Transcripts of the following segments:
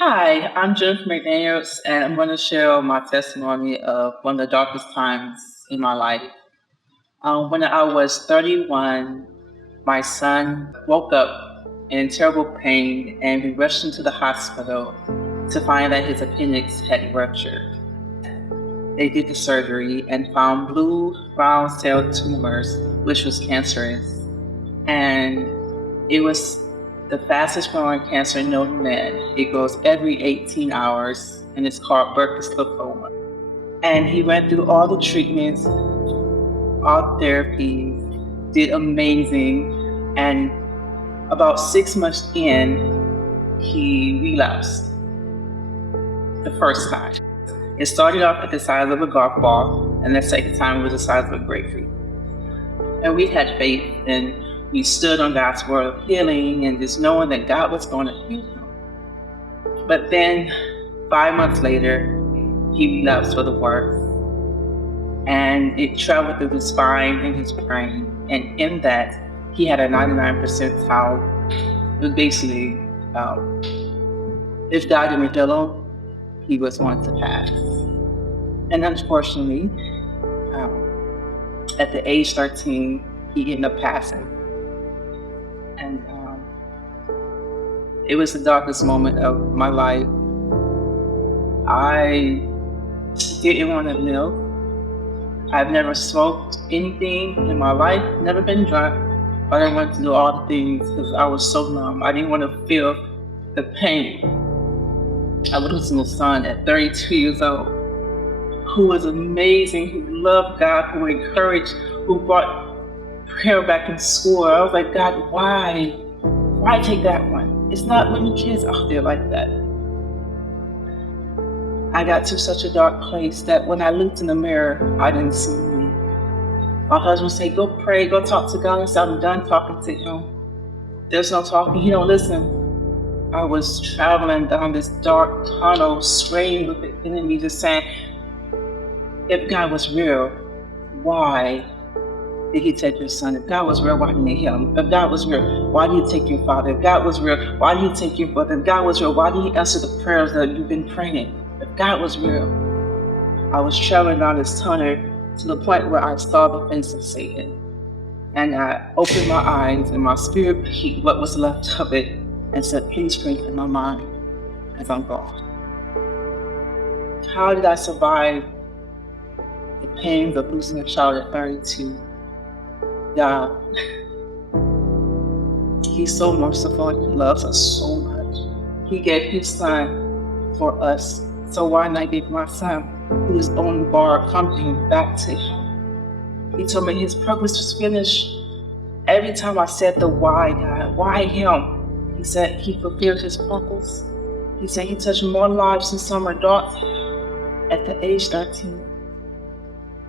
Hi, I'm Jennifer McDanials, and I'm going to share my testimony of one of the darkest times in my life. When I was 31, my son woke up in terrible pain, and we rushed him to the hospital to find that his appendix had ruptured. They did the surgery and found blue round cell tumors, which was cancerous. And it was the fastest growing cancer known to man. It grows every 18 hours, and it's called Burkitt's lymphoma. And he went through all the treatments, all therapies, did amazing. And about 6 months in, he relapsed the first time. It started off at the size of a golf ball, and the second time was the size of a grapefruit. And we had faith, and we stood on God's word of healing and just knowing that God was going to heal him. But then 5 months later, he relapsed for the worse. And it traveled through his spine and his brain. And in that, he had a 99 percentile. It was basically, if God didn't heal him, he was going to pass. And unfortunately, at the age 13, he ended up passing. And it was the darkest moment of my life. I didn't want to live. I've never smoked anything in my life, never been drunk, but I wanted to do all the things because I was so numb. I didn't want to feel the pain. I was losing a son at 32 years old who was amazing, who loved God, who encouraged, who brought prayer back in school. I was like, God, why? Why take that one? It's not many kids out there like that. I got to such a dark place that when I looked in the mirror, I didn't see me. My husband said, go pray, go talk to God. I said, I'm done talking to him. There's no talking, he don't listen. I was traveling down this dark tunnel, straying with the enemy, just saying, if God was real, why did he take your son? If God was real, why didn't he heal him? If God was real, why did he take your father? If God was real, why did he take your brother? If God was real, why did he answer the prayers that you've been praying? If God was real, I was traveling down this tunnel to the point where I saw the face of Satan. And I opened my eyes and my spirit peeked what was left of it and said, please strengthen my mind as I'm gone. How did I survive the pains of losing a child at 32? God, he's so merciful. He loves us so much. He gave his son for us. So why not give my son, who is on the bar, coming back to him? He told me his purpose was finished. Every time I said the why, God, why him? He said he fulfilled his purpose. He said he touched more lives than some adults at the age 13.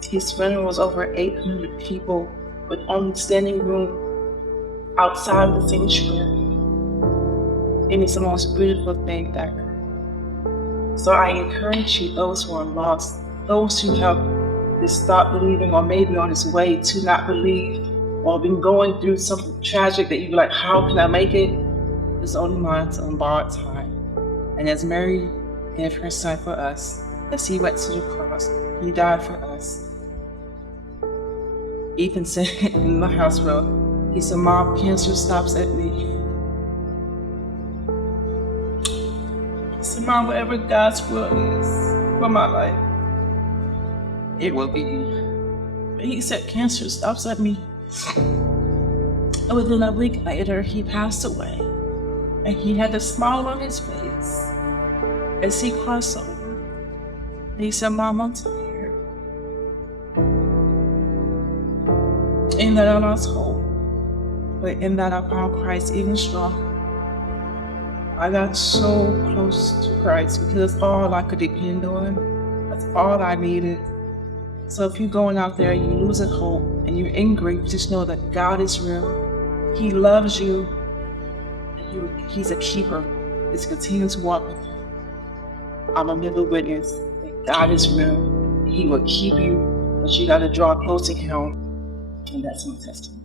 His funeral was over 800 people with only standing room outside the sanctuary. And it's the most beautiful thing ever. So I encourage you, those who are lost, those who have just stopped believing or maybe on its way to not believe or been going through something tragic that you're like, how can I make it? It's only mine on borrowed time. And as Mary gave her son for us, as he went to the cross, he died for us. Ethan said in the hospital, he said, Mom, cancer stops at me. He said, Mom, whatever God's will is for my life, it will be. But he said, cancer stops at me. And within a week later, he passed away. And he had a smile on his face as he crossed over. And he said, Mom, I'm tired. In that I lost hope, but in that I found Christ even stronger. I got so close to Christ because that's all I could depend on. That's all I needed. So if you're going out there and you're losing hope and you're in grief, just know that God is real. He loves you. And he's a keeper. Just continue to walk with him. I'm a living witness that God is real. He will keep you, but you got to draw close to him. And that's my testimony.